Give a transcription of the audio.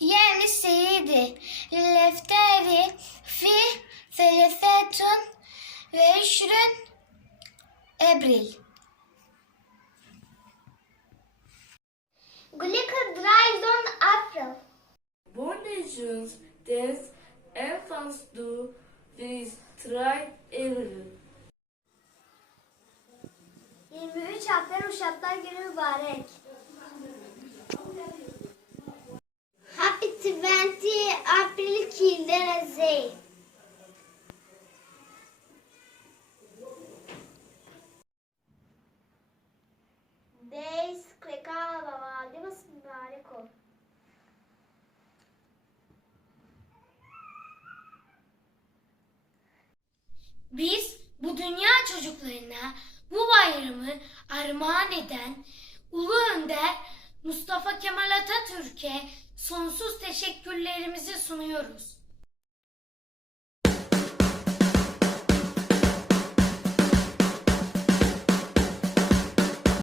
yeni seyidi lefteri fi felifetun ve işrün ebril. Glika dries on April. Born nations dance infants do this try April. 23 April Uşaklar Günü mübarek. Biz bu dünya çocuklarına bu bayramı armağan eden Ulu Önder Mustafa Kemal Atatürk'e sonsuz teşekkürlerimizi sunuyoruz.